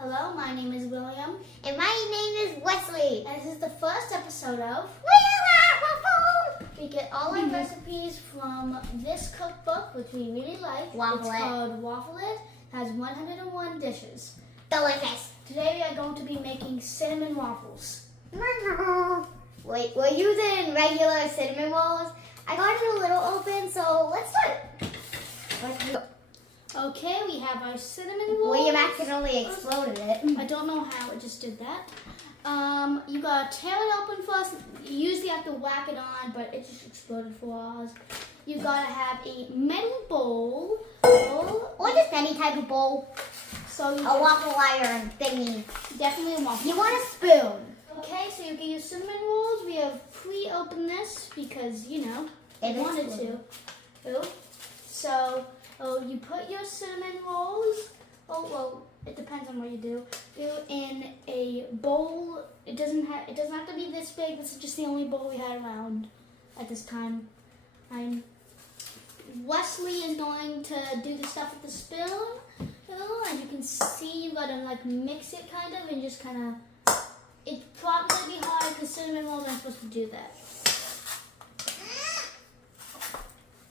Hello, my name is William. And my name is Wesley. And this is the first episode of Waffle! We get all our recipes from this cookbook, which we really like. Waffle. It's called Waffle. It has 101 dishes. Delicious. Today we are going to be making cinnamon waffles. Wait, we're using regular cinnamon rolls. I got it a little open, so let's start. Okay, we have our cinnamon rolls. William accidentally exploded it. I don't know how, it just did that. You gotta tear it open first. You usually have to whack it on, but it just exploded for us. You gotta have a metal bowl. Or just any type of bowl. So you a waffle iron thingy. Definitely a waffle. You want a spoon. Okay, so you can use cinnamon rolls. We have pre-opened this because, you know, it wanted to. So you put your cinnamon rolls, it depends on what you do, in a bowl. It doesn't have to be this big. This is just the only bowl we had around at this time. Wesley is going to do the stuff with the spoon. As you can see, you gotta like mix it kind of and just kind of. It's probably gonna be hard because cinnamon rolls aren't supposed to do that.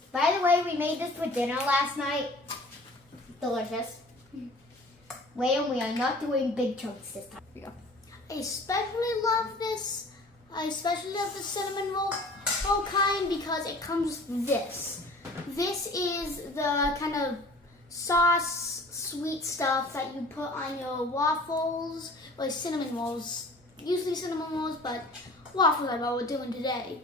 By the way, we made this for dinner last night. Delicious. Wait, we are not doing big chunks this time. Here we go. I especially love this. I especially love the cinnamon roll kind because it comes with this. This is the kind of sauce, sweet stuff that you put on your waffles or cinnamon rolls. Usually cinnamon rolls, but waffles are what we're doing today.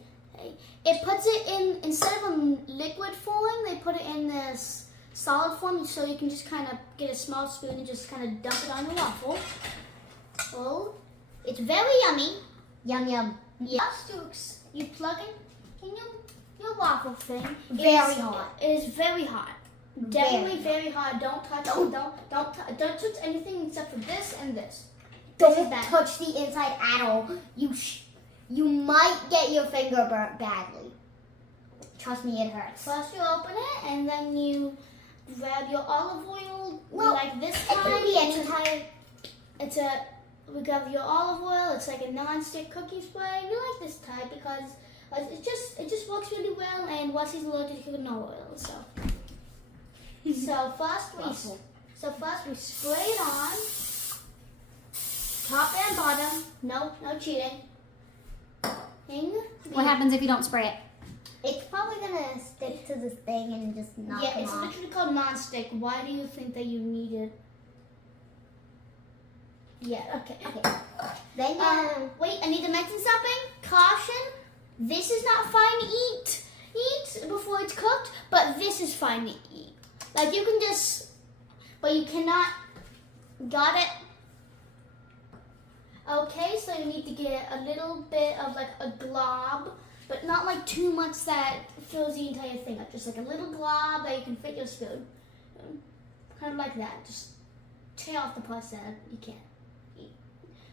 It puts it in, instead of a liquid form, they put it in this solid form, so you can just kind of get a small spoon and just kind of dump it on your waffle. Well, it's very yummy. Yum yum. Yes, you plug in your waffle thing. Very hot. It is very hot. Definitely very hot. Don't touch don't touch anything except for this and this. Don't touch the inside at all. You might get your finger burnt badly. Trust me, it hurts. First you open it and then you grab your olive oil. Like this kind. It can be any type. We grab your olive oil. It's like a non-stick cookie spray. We like this type because it just works really well, and Wesley's allergic to no oil, so. First we spray it on. Top and bottom. No cheating. What happens if you don't spray it? It's probably gonna stick to this thing and just not come off. Yeah, it's literally called non-stick. Why do you think that you need it? Yeah, okay. Then wait, I need to mention something. Caution, this is not fine to eat before it's cooked, but this is fine to eat. Like you can just, but you cannot, got it? Okay, so you need to get a little bit of like a glob, but not like too much that fills the entire thing up. Just like a little glob that you can fit your spoon. Kind of like that. Just tear off the parts that you can't eat.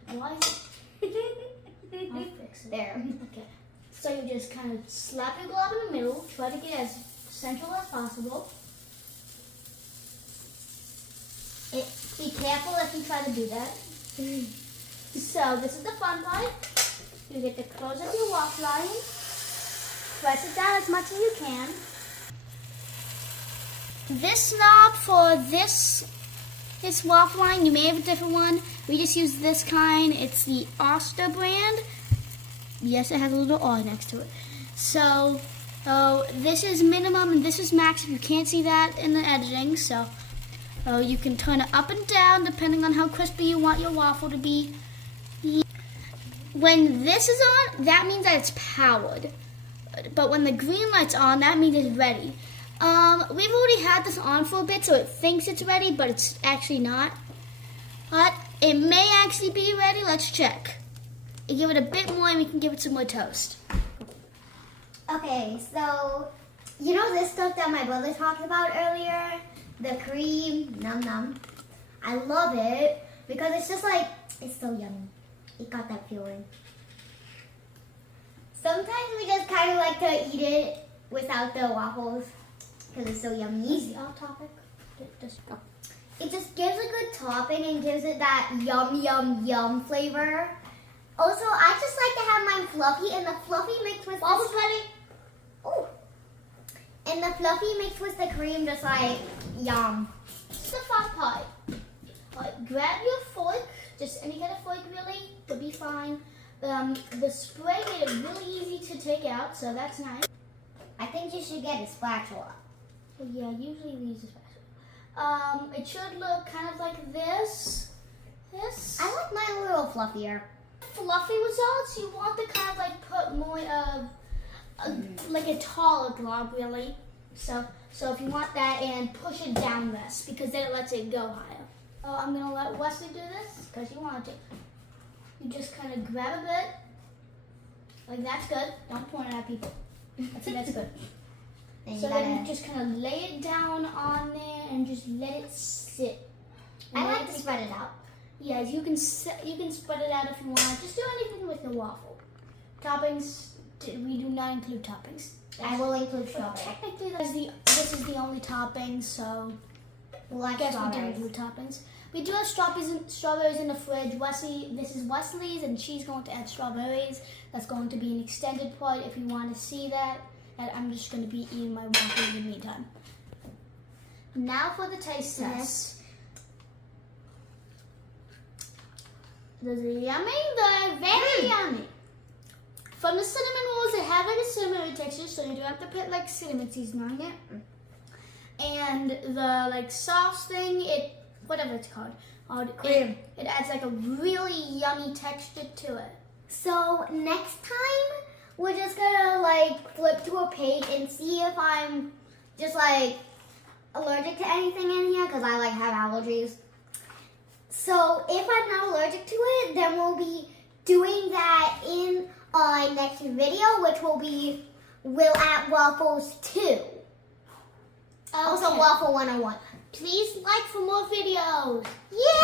Why is it? I'll fix it. There. Okay. So you just kind of slap your glob in the middle. Try to get as central as possible. Be careful if you try to do that. So this is the fun part. You get to close up your waffle line. Press it down as much as you can. This knob for this waffle line, you may have a different one. We just use this kind. It's the Oster brand. Yes, it has a little R next to it. So this is minimum and this is max if you can't see that in the editing. So you can turn it up and down depending on how crispy you want your waffle to be. When this is on, that means that it's powered. But when the green light's on, that means it's ready. We've already had this on for a bit, so it thinks it's ready, but it's actually not. But it may actually be ready. Let's check. You give it a bit more, and we can give it some more toast. Okay, so you know this stuff that my brother talked about earlier? The cream, num num. I love it because it's just like, it's so yummy. It got that feeling. Sometimes we just kind of like to eat it without the waffles because it's so yummy. Easy off topic. Just go. it just gives a good topping and gives it that yum, yum, yum flavor. Also, I just like to have mine fluffy, and the fluffy mixed with Waffle's ready. Oh, and the fluffy mixed with the cream, just like yum. This is the fun part. Grab your fork, just any kind of fork really, will be fine. The spray made it really easy to take out, so that's nice. I think you should get a spatula. Yeah, usually we use a spatula. It should look kind of like this. I like mine a little fluffier. Fluffy results, you want to kind of like put more of like a taller glob really. So if you want that, and push it down this because then it lets it go higher. I'm gonna let Wesley do this because you want to. You just kind of grab a bit, like that's good. Don't point it at people. That's good. So then you just kind of lay it down on there and just let it sit. I like to spread it out. Yeah, you can spread it out if you want. Just do anything with the waffle. Toppings, we do not include toppings. I will include strawberry. Technically, this is the only topping, so Like I guess we strawberries. don't do toppings. We do have strawberries in the fridge. This is Wesley's, and she's going to add strawberries. That's going to be an extended part if you want to see that. And I'm just going to be eating my waffle in the meantime. Now for the taste test. Those are yummy. They're very yummy. From the cinnamon rolls, they have like a cinnamon texture, so you do have to put like cinnamon seasoning on it. And the like sauce thing, whatever it's called, Cream. it adds like a really yummy texture to it. So next time, we're just gonna like flip to a page and see if I'm just like allergic to anything in here, because I like have allergies. So if I'm not allergic to it, then we'll be doing that in our next video, which will be Will at Waffles 2. Also Okay. Waffle 101. Please like for more videos. Yay!